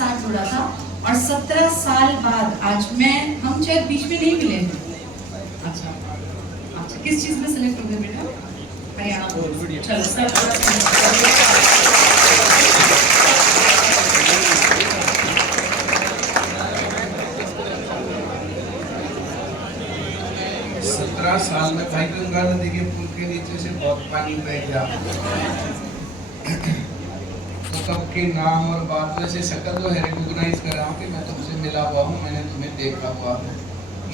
साथ जुड़ा था और 17 साल बाद आज हम शायद बीच में नहीं मिले हैं। अच्छा अच्छा, किस चीज में सिलेक्ट हो गए बेटा? हरियाणा। चलो सर 17 साल में भाई गंगा नदी के पुल के नीचे से बहुत पानी बह गया। तो सबके नाम और बात वैसे शक्ल तो है रिकॉग्नाइज कर रहा हूँ कि मैं तुमसे मिला हुआ हूँ, मैंने तुम्हें देखा हुआ है।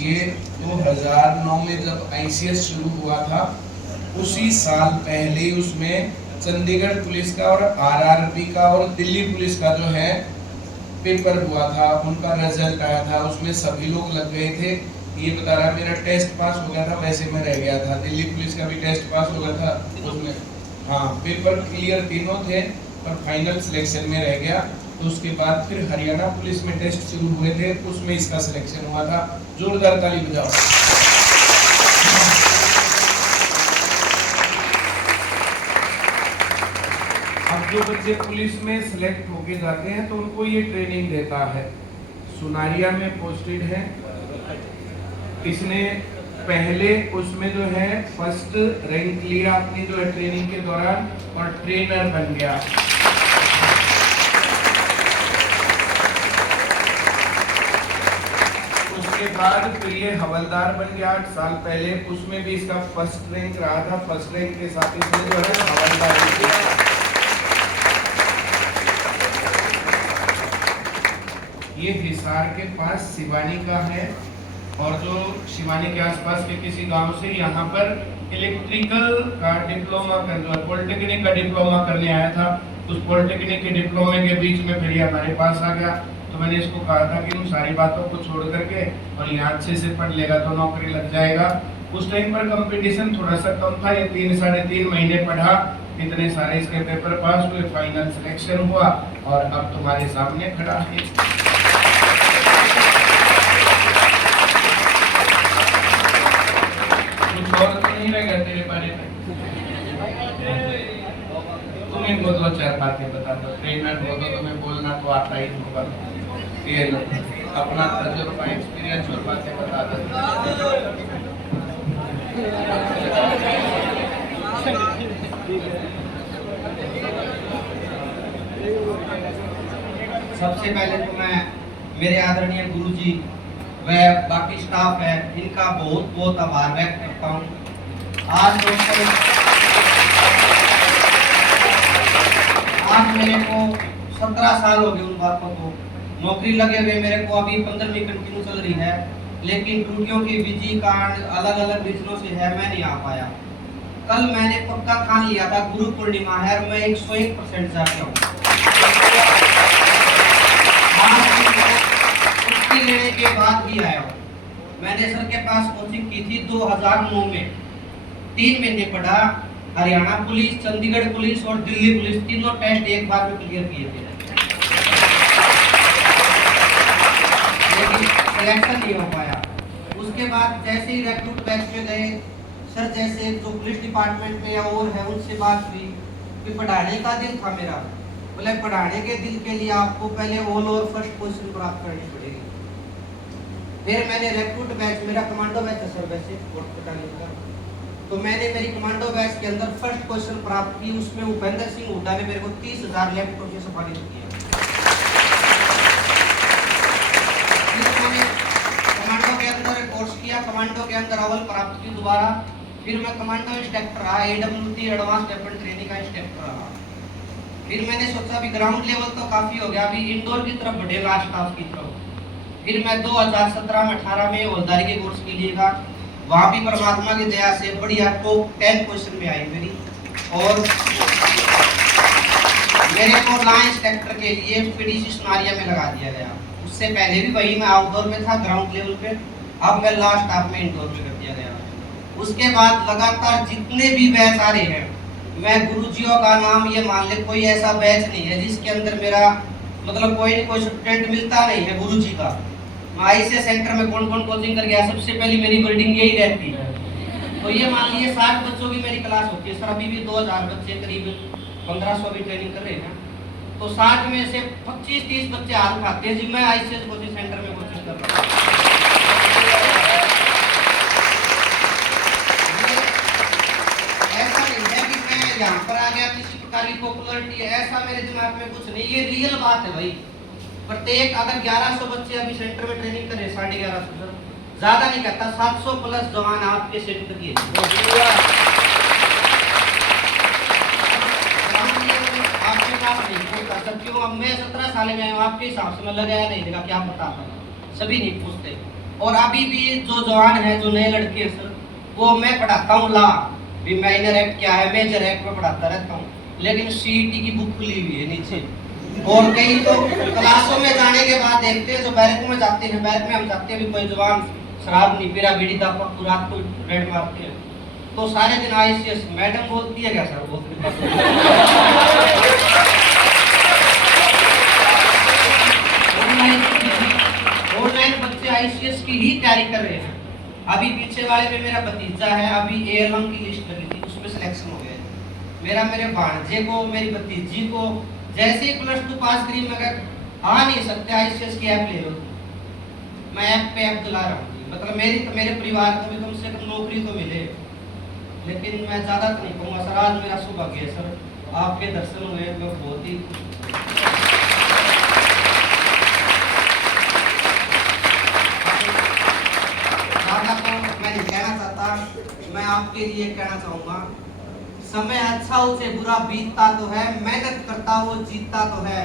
ये 2009 में जब ICS शुरू हुआ था उसी साल पहले ही उसमें चंडीगढ़ पुलिस का और RRB का और दिल्ली पुलिस का जो है पेपर हुआ था, उनका रिजल्ट आया था। उसमें सभी लोग लग गए थे। ये बता रहा मेरा टेस्ट पास हो गया था, वैसे मैं रह गया था। दिल्ली पुलिस का भी टेस्ट पास हो गया था उसमें, हाँ पेपर क्लियर तीनों थे पर फाइनल सिलेक्शन में रह गया। तो उसके बाद फिर हरियाणा पुलिस में टेस्ट शुरू हुए थे, उसमें इसका सिलेक्शन हुआ था। जोरदार ताली बजाओ। अब जो बच्चे पुलिस में सिलेक्ट होके जाते हैं तो उनको ये ट्रेनिंग देता है। सुनारिया में पोस्टेड है, इसने पहले उसमें जो है फर्स्ट रैंक लिया अपनी जो है ट्रेनिंग के दौरान और ट्रेनर बन गया। उसके बाद फिर ये हवलदार बन गया 8 साल पहले, उसमें भी इसका फर्स्ट रैंक रहा था। फर्स्ट रैंक के साथ इसने जो है हवलदार बन गया। ये हिसार के पास शिवानी का है और जो शिवानी के आसपास के किसी गांव से यहाँ पर इलेक्ट्रिकल का डिप्लोमा कर जो पॉलिटेक्निक का डिप्लोमा करने आया था। उस पॉलिटेक्निक के डिप्लोमे के बीच में फिर ये हमारे पास आ गया। तो मैंने इसको कहा था कि तुम सारी बातों को छोड़ करके और यहाँ अच्छे से पढ़ लेगा तो नौकरी लग जाएगा। उस टाइम पर कंपटीशन थोड़ा सा कम था। ये 3 साढ़े 3 महीने पढ़ा, इतने सारे इसके पेपर पास हुए, फाइनल सिलेक्शन हुआ और अब तुम्हारे सामने खड़ा है। और तो नहीं रह गया तेरे बारे में, तुम्हें को 2-4 बातें बता दो। ट्रेनर हो तो तुम्हें बोलना तो आता ही होगा। ये लो अपना तजुर्बा एक्सपीरियंस और बातें बता दो। सबसे पहले तो मैं मेरे आदरणीय गुरुजी व बाकी स्टाफ है इनका बहुत बहुत आभार व्यक्त करता हूँ। आज मेरे को 17 साल हो गए उन बातों को, नौकरी लगे हुए मेरे को अभी 15वीं कंटिन्यू चल रही है, लेकिन ड्यूटियों की बिजी कारण अलग अलग रीजनों से है मैं नहीं आ पाया। कल मैंने पक्का ठान लिया था, गुरु पूर्णिमा है और मैं 101% जाके आऊँ। लेने के बाद भी आया हूँ। मैंने सर के पास कोचिंग की थी 2009 में, 3 महीने पढ़ा। हरियाणा पुलिस, चंडीगढ़ पुलिस और दिल्ली पुलिस तीनों टेस्ट एक बार में क्लियर किए थे, लेकिन सिलेक्शन नहीं हो पाया। उसके बाद जैसे ही रिक्रूट बैच में गए, सर जैसे जो पुलिस डिपार्टमेंट में या और है उनसे बात हुई कि पढ़ाने का दिल था मेरा। बोले पढ़ाने के दिल के लिए आपको पहले ऑल ओवर फर्स्ट पोजीशन प्राप्त करनी पड़ेगी। फिर मैंने रिक्रूट बैच, मेरा कमांडो बैच है सर वैसे कोर्ट बटालियन का, तो मैंने मेरी कमांडो बैच के अंदर फर्स्ट पोजीशन प्राप्त की। उसमें उपेंद्र सिंह हुड्डा ने मेरे को 30,000 लैपटॉप की सिफारिश की है। मैंने कमांडो के अंदर कोर्स किया, कमांडो के अंदर अव्वल प्राप्त की दोबारा। फिर मैं कमांडो इंस्ट्रक्टर रहा, AWT एडवांस वेपन ट्रेनिंग का इंस्ट्रक्टर रहा। फिर मैंने सोचा अभी ग्राउंड लेवल तो काफी हो गया, अभी इंडोर की तरफ बढ़ेगा, स्टाफ की तरफ। फिर मैं 2017 में 18 में हवलदारी के कोर्स के लिए गया। वहाँ भी परमात्मा की दया से बढ़िया टॉप 10 पोजीशन में आई मेरी। और मेरे को लाइन इंस्ट्रक्टर के लिए PDC सुनारिया में लगा दिया गया। उससे पहले भी वही मैं आउटडोर में था ग्राउंड लेवल पे, अब मैं लास्ट हाफ में इंडोर में कर दिया गया। उसके बाद लगातार जितने भी बैच आ रहे हैं, मैं गुरुजियों का नाम ये मान ले, कोई ऐसा बैच नहीं है जिसके अंदर मेरा मतलब कोई स्टूडेंट मिलता नहीं है गुरुजी का। ICS सेंटर में कौन कौन कोचिंग कर गया, सबसे पहली मेरी बिल्डिंग यही रहती है। तो ये मान लीजिए 60 बच्चों की मेरी क्लास होती है सर। अभी भी 2000 बच्चे करीब 1500 भी ट्रेनिंग कर रहे हैं। तो 60 में से 25-30 बच्चे हाथ उठाते हैं जी मैं आईसीएस कोचिंग सेंटर में कोचिंग कर रहा हूँ। ऐसा नहीं है कि मैं यहाँ पर आ गया किसी प्रकार की पॉपुलरिटी है, ऐसा मेरे दिमाग में कुछ नहीं, ये रियल बात है भाई। प्रत्येक अगर 1100 बच्चे अभी सेंटर में ट्रेनिंग कर रहे, 1150 ज्यादा नहीं कहता, 700 प्लस जवान आपके सेंटर की आपके पास नहीं पूछता क्यों। अब मैं 17 साल में हूँ, आपके हिसाब से मैं लगाया नहीं देगा क्या पता था, सभी नहीं पूछते। और अभी भी जो जवान है, जो नए लड़के हैं सर, वो मैं पढ़ाता हूँ ला भी माइनर एक्ट क्या है, मेजर एक्ट में पढ़ाता रहता हूँ, लेकिन सीईटी की बुक खुली हुई है नीचे। और कहीं तो क्लासों में जाने के बाद देखते हैं, जो बैरक में जाते हैं, बैरक में हम जाते हैं भी कोई जवान शराब नहीं पी रहा, बीड़ी दापा रात को रेड मारते हैं, तो सारे दिन आईसीएस मैडम बोलती है क्या सर, बोलती ऑनलाइन बच्चे आईसीएस की ही तैयारी कर रहे हैं। अभी पीछे वाले में मेरा भतीजा है, अभी एएलएम की लिस्ट लगी थी, उसमें सिलेक्शन हो गया मेरे भांजे को, मेरी भतीजी को जैसे ही +2 पास करी, मगर आ नहीं सकते आईसीएस की ऐप ले लो, मैं ऐप पे ऐप चला रहा हूँ, मतलब मेरे परिवार को भी कम से कम नौकरी तो मिले। लेकिन मैं ज्यादा तो नहीं कहूँगा सर, आज मेरा सौभाग्य है सर, आपके दर्शन हुए, मैं बहुत ही ज्यादा तो मैं नहीं कहना चाहता, मैं आपके लिए कहना चाहूंगा, समय अच्छा उसे बुरा बीतता तो है, मेहनत करता वो जीतता तो है,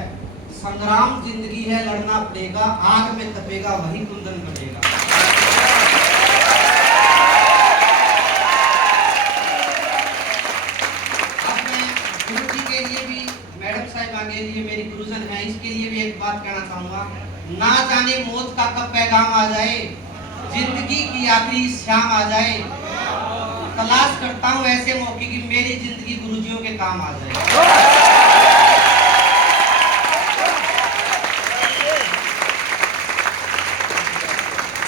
संग्राम जिंदगी है लड़ना पड़ेगा, आग में तपेगा वही कुंदन बढ़ेगा। अब मैं गुरु जी के लिए भी, मैडम साहिबा के लिए, मेरी गुरुजन है, इसके लिए भी एक बात कहना चाहूंगा, ना जाने मौत का कब पैगाम आ जाए, जिंदगी की आखिरी शाम आ जाए, तलाश करता हूँ ऐसे मौके की मेरी जिंदगी गुरुजियों के काम आ जाए।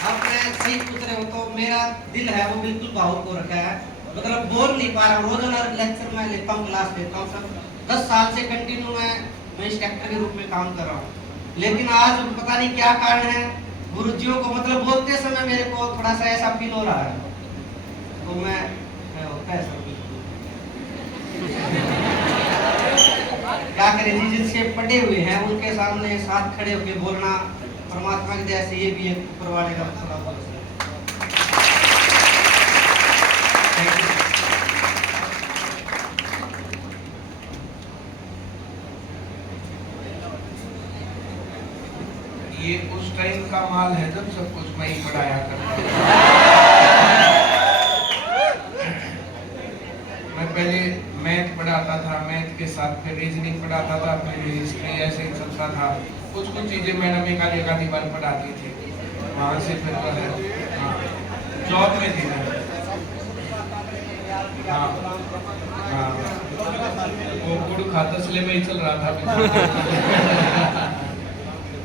अब मैं सही पूछ रहे हो तो मेरा दिल है वो बिल्कुल भावुक हो रखा है, मतलब बोल नहीं पा रहा हूँ। रोजाना लेक्चर मैं लेता हूँ, क्लास लेता हूँ सर, 10 साल से कंटिन्यू मैं इंस्ट्रक्टर के रूप में काम कर रहा हूँ, लेकिन आज पता नहीं क्या कारण है, गुरुजियों को मतलब बोलते समय मेरे को थोड़ा सा ऐसा फील हो रहा है, तो मैं होता है सर क्या करें जी, जिनसे पढ़े हुए हैं उनके सामने साथ खड़े होकर बोलना, परमात्मा की दया से ये भी एक ऊपर वाले का थोड़ा बहुत ये उस टाइम का माल है जब सब कुछ मैं ही पढ़ाया करता। मैं पहले मैथ पढ़ाता था, मैथ के साथ फिर रीजनिंग पढ़ाता था, फिर हिस्ट्री, ऐसे ही चलता था। कुछ चीजें मैडम एक आधी बार पढ़ाती थी, वहाँ से फिर जॉब में थी मैं। हाँ हाँ, वो गुड़ खाता इसलिए में ही चल रहा था।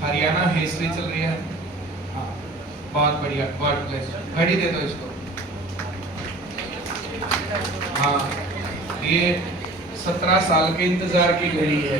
हरियाणा हिस्ट्री चल रही है। हाँ बहुत बढ़िया, गॉड ब्लेस। घड़ी दे दो इसको। हाँ ये 17 साल के इंतजार की घड़ी है।